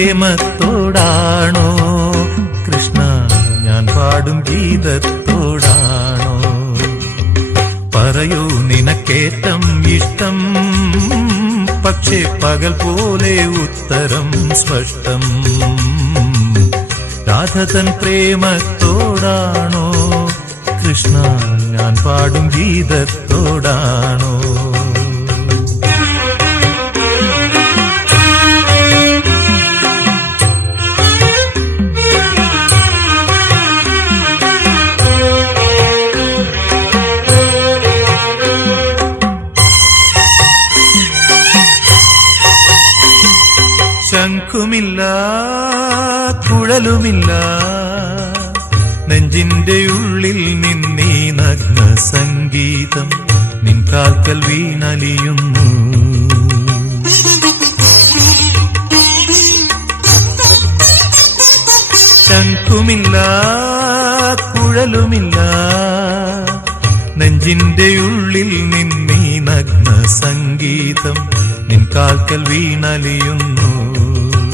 പ്രേമത്തോടാണോ കൃഷ്ണ ഞാൻ പാടും ഗീതത്തോടാണോ? പറയൂ നിനക്കേറ്റം ഇഷ്ടം, പക്ഷേ പകൽ പോലെ ഉത്തരം സ്പഷ്ടം. രാധതൻ പ്രേമത്തോടാണോ കൃഷ്ണ ഞാൻ പാടും ഗീതത്തോടാണോ? ശംഖുമില്ല കുഴലുമില്ല നെഞ്ചിന്റെ ഉള്ളിൽ നിന്നീ നഗ്ന സംഗീതം നിൻ കാൽക്കൽ വീണലിയുന്നു. ശംഖുമില്ല കുഴലുമില്ല നെഞ്ചിന്റെ ഉള്ളിൽ നിന്നീ നഗ്ന സംഗീതം നിൻ കാൽക്കൽ വീണലിയുന്നു.